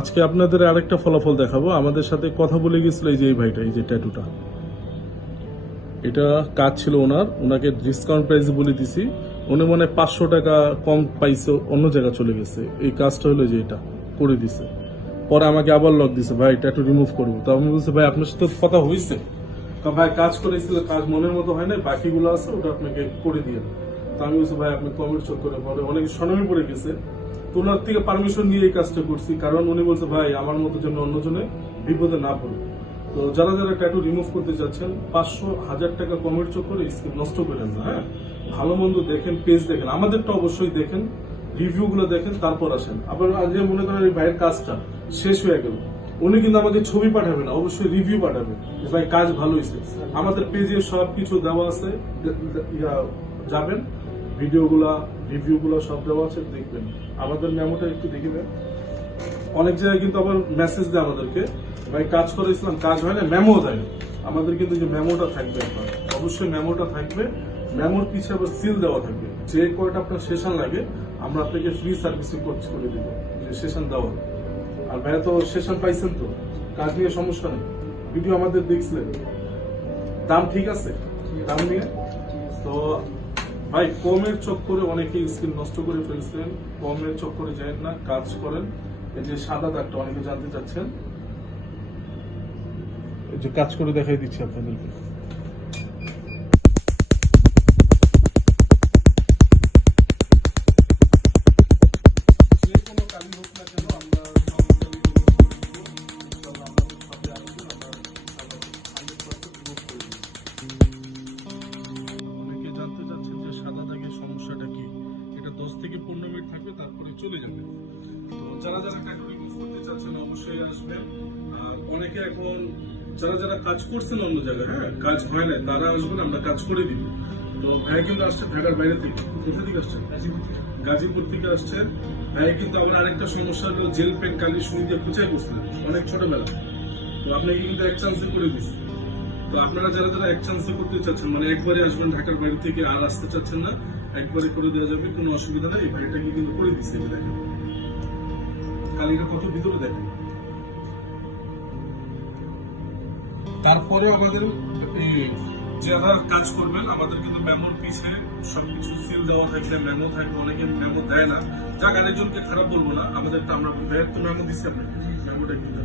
আজকে আপনাদের আরেকটা ফলাফল দেখাবো। আমাদের সাথে কথা বলে গেছিল এই যে এই ভাইটা, এই যে ট্যাটুটা, এটা কাজ ছিল ওনাকে ডিসকাউন্ট প্রাইসে বলে দিছি। উনি মনে 500 টাকা কম পাইছে, অন্য জায়গা চলে গেছে। এই কাজটা হলো যে এটা করে দিছে। পরে আমাকে আবার লক দিছে, ভাই ট্যাটু রিমুভ করবো। তো আমি বলছি ভাই আপনার সাথে কথা হয়েছে, ভাই কাজ করেছিল, কাজ মনের মতো হয় না, বাকিগুলো আছে ওটা আপনাকে করে দিয়ে। তো আমি বলছি ভাই আপনি কমেন্ট চোখ করে পরে অনেক সনমে পড়ে গেছে। তো ওনার থেকে পারমিশন নিয়ে এই কাজটা করছি, কারণ উনি বলছে ভাই আমার মতো যেন অন্যজনে বিপদে না পড়ে। তো যারা যারা ট্যাটু রিমুভ করতে যাচ্ছেন 500-1000 টাকা কমেন্ট চোখ করে স্কিন নষ্ট করেন না। হ্যাঁ, ভালো মন্দ দেখেন, পেজ দেখেন, আমাদেরটা অবশ্যই দেখেন, রিভিউ গুলো দেখেন, তারপর আসেন। আবার আজ মনে করেন এই ভাইয়ের কাজটা শেষ হয়ে গেল, উনি কিন্তু আমাকে ছবি পাঠাবে না, অবশ্যই রিভিউ পাঠাবে, ভাই কাজ ভালো হয়েছে। আমাদের পেজে সবকিছু দেওয়া আছে, যাবেন, ভিডিওগুলা রিভিউগুলো সব দেওয়া আছে, দেখবেন। আমাদের মেমোটা একটু দেখবেন। অনেক জায়গায় কিন্তু আবার মেসেজ দেয় আমাদেরকে, ভাই কাজ করেছিলাম, কাজ হয় না, মেমো দেয়। আমাদের কিন্তু যে মেমোটা থাকবে, অবশ্যই মেমোটা থাকবে। মেমোর পিছিয়ে আবার সিল দেওয়া থাকবে, যে কয়টা আপনার সেশন লাগে আমরা আপনাকে ফ্রি সার্ভিসিং কোর্স করে দিব, যে সেশন দেওয়া। আর ভাইয়া তো সেশন পাইছেন, তো কাজ নিয়ে সমস্যা নেই, ভিডিও আমাদের দেখছিলেন, দাম ঠিক আছে, দাম নিয়ে। তো ভাই কমের চক্করে অনেকে স্কিল নষ্ট করে ফেলছেন, কমের চক্করে যায় না, কাজ করেন। এই যে সাদা দাগটা অনেকে জানতে চাচ্ছেন, এই যে কাজ করে দেখাই দিচ্ছি আপনাদেরকে। যে কোনো কালি হোক না কেন, আমরা অনেকে জানতে চাচ্ছেন যে সাদা দাগের সমস্যাটা কি। এটা 10 থেকে 15 মিনিট থাকবে, তারপরে চলে যাবে। তো যারা যারা ট্যাটু রিমুভ করতে চাচ্ছেন অবশ্যই আসবেন। আর অনেকে এখন যারা যারা কাজ করছেন অন্য জায়গায়, হ্যাঁ কাজ হয় না, তারা আসবেন, আমরা কাজ করে দিব। তো ভাই কিন্তু আসছেন ঢাকার বাইরে থেকে, কোথা থেকে আসছেন? গাজীপুর থেকে আসছেন। ভাই কিন্তু আবার আরেকটা সমস্যা হলো জেল পেন কালি সুই দিয়ে খুঁচাই করছিলেন অনেক ছোটবেলা। তো আপনাকে কিন্তু এক চান্সে করে দিচ্ছে। তো আপনারা যারা যারা এক চান্সে করতে চাচ্ছেন, মানে একবারে আসবেন ঢাকার বাইরে থেকে, আর আসতে চাচ্ছেন না, একবারে করে দেওয়া যাবে, কোনো অসুবিধা নেই। এই ভাইটাকে কিন্তু করে দিচ্ছে, দেখেন কালিটা কত ভিতরে, দেখেন। তারপরে আমাদের যারা কাজ করবেন, আমাদের কিন্তু মেমোর পিছে সবকিছু সিল দেওয়া থাকলে মেমো থাকবে। অনেকে মেমো দেয় না, যাক আরেকজনকে খারাপ বলবো না, আমাদেরটা আমরা ভাইয়ের তো মেমো দিচ্ছি আপনাকে, মেমোটা কিন্তু